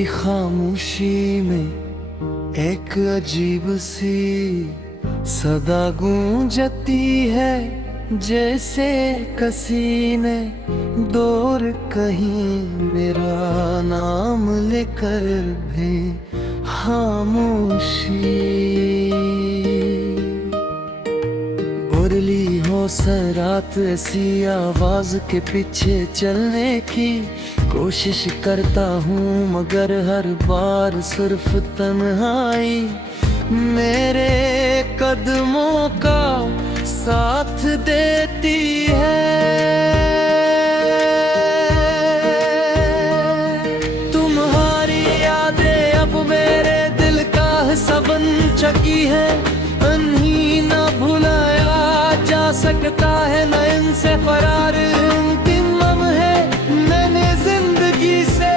की खामोशी में एक अजीब सी सदा गूंजती है, जैसे किसी ने दूर कहीं मेरा नाम लेकर भी खामोशी। उड़ली हो सरात ऐसी आवाज के पीछे चलने की कोशिश करता हूँ, मगर हर बार सिर्फ तन्हाई मेरे कदमों का साथ देती है। तुम्हारी यादें अब मेरे दिल का हिस्सा बन चुकी है, इन्हीं न भुलाया जा सकता है, न इनसे फरार अंतिम है मैंने जिंदगी से।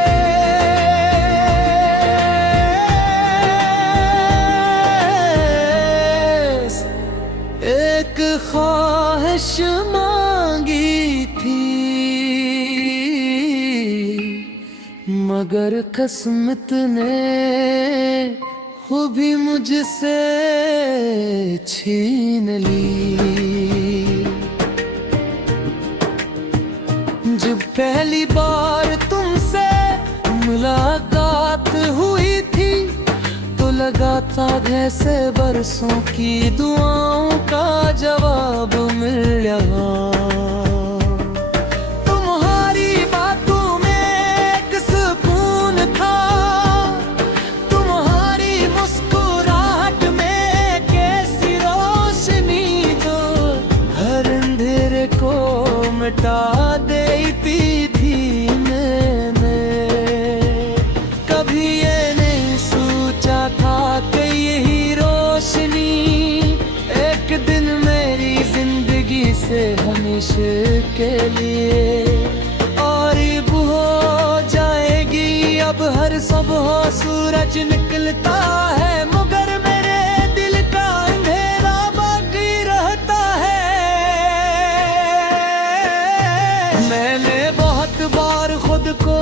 एक ख्वाहिश मांगी थी, मगर किस्मत ने वो भी मुझसे छीन ली। जब पहली बार तुमसे मुलाकात हुई थी तो लगा था जैसे बरसों की दुआओं का जवाब मिल गया। तुम्हारी बातों में एक सुकून था, तुम्हारी मुस्कुराहट में कैसी रोशनी जो हर अंधेरे को मिटा देती थी। मैंने कभी ये नहीं सोचा था कि यही रोशनी एक दिन मेरी जिंदगी से हमेशा के लिए गायब हो जाएगी। अब हर सुबह सूरज निकलता है, मगर मेरे दिल का अंधेरा बाकी रहता है। मैंने बहुत बार खुद को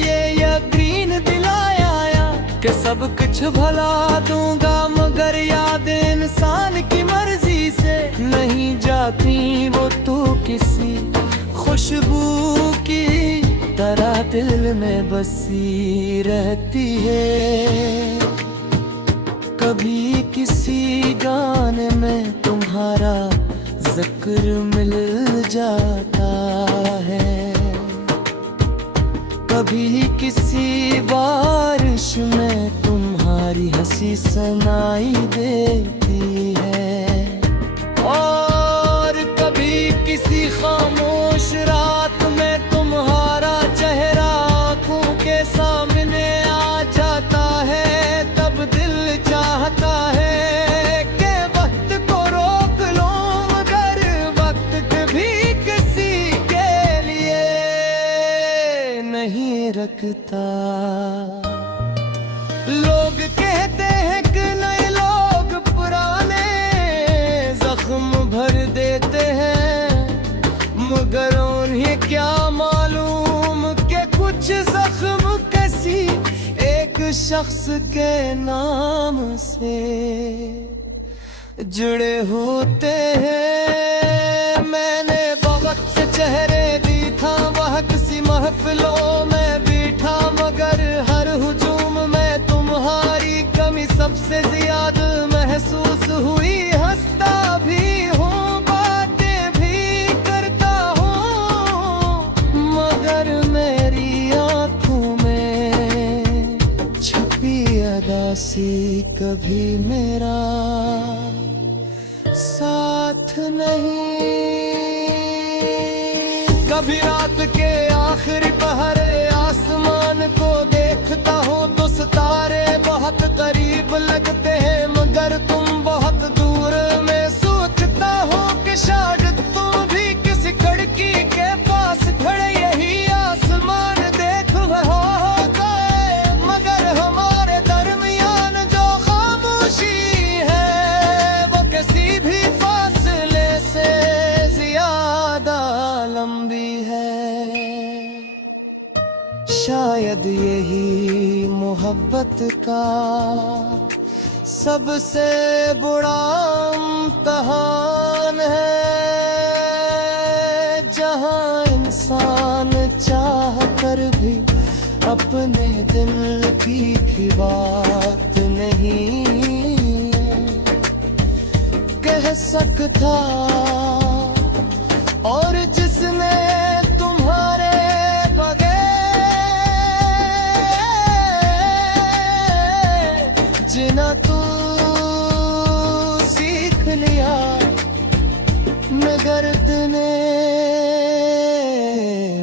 ये यकीन दिलाया कि सब कुछ भला दूंगा, मगर याद इंसान की मर्जी से नहीं जाती। वो तो किसी खुशबू की तरह दिल में बसी रहती है। कभी किसी गाने में तुम्हारा जिक्र मिल जाता है, कभी किसी बारिश में तुम्हारी हंसी सुनाई देती है, और कभी किसी खामोश रात में तुम्हारा चेहरा आँखों के सामने आ जाता है। तब दिल चाहता है कि वक्त को रोक लो, मगर वक्त कभी किसी के लिए नहीं रखता। लोग कहते हैं कि नए लोग पुराने जख्म भर देते हैं, मगर उन्हें क्या मालूम कि कुछ जख्म किसी एक शख्स के नाम से जुड़े होते हैं। मैंने बहुत से चेहरे दी था, वह किसी महफिलों में बैठा, मगर हर हुजूम में तुम्हारी कमी सबसे ज्यादा महसूस हुई। हंसता भी हूँ, बातें भी करता हूँ, मगर मेरी आँखों में छुपी अदासी कभी मेरा साथ नहीं। कभी रात के आखिरी पहरे आसमान को देखता हूँ तो सितारे बहुत करीब लगते हैं, मगर तुम बहुत दूर। मैं सोचता हूँ कि शायद तुम भी किसी खिड़की के पास खड़े यही आसमान देख रहे हो, मगर हमारे दरमियान जो खामोशी है वो किसी भी फासले से ज्यादा लंबी है। शायद यही मोहब्बत का सबसे बड़ा इम्तिहान है, जहां इंसान चाह कर भी अपने दिल की बात नहीं कह सकता। और जिसने तुम्हारे जीना तू सीख लिया, मगर तूने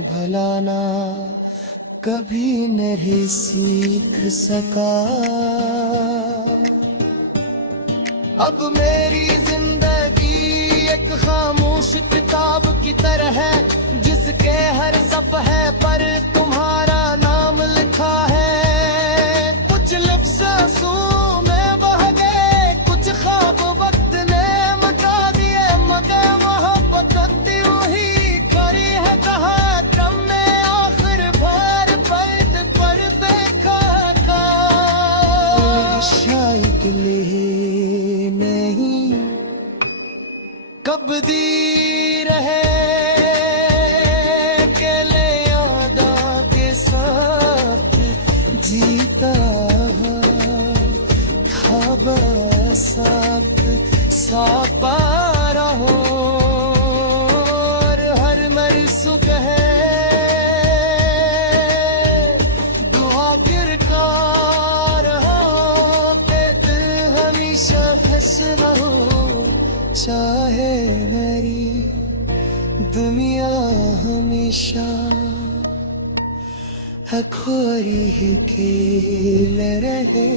भलाना कभी नहीं सीख सका। अब मेरी जिंदगी एक खामोश किताब की तरह है, जिसके हर सफ़हे पर तुम्हारा नाम लिखा है। कुछ लफ्ज़ आंसू में बह गए, कुछ ख्वाब वक्त ने मिटा दिए, मगर मोहब्बत वही खड़ी है कहा ड्रम में आखिर भर पर्द पर देखा का। शायद लिए नहीं कब दी रहे अकेले यादा के साथ जीता ख्वाब साथ सापा रहो। और हर सुबह दुआ गिरकार हो के दिल हमेशा हंस रहो, चाहे मेरी दुनिया हमेशा खोरी ही खेल रहे।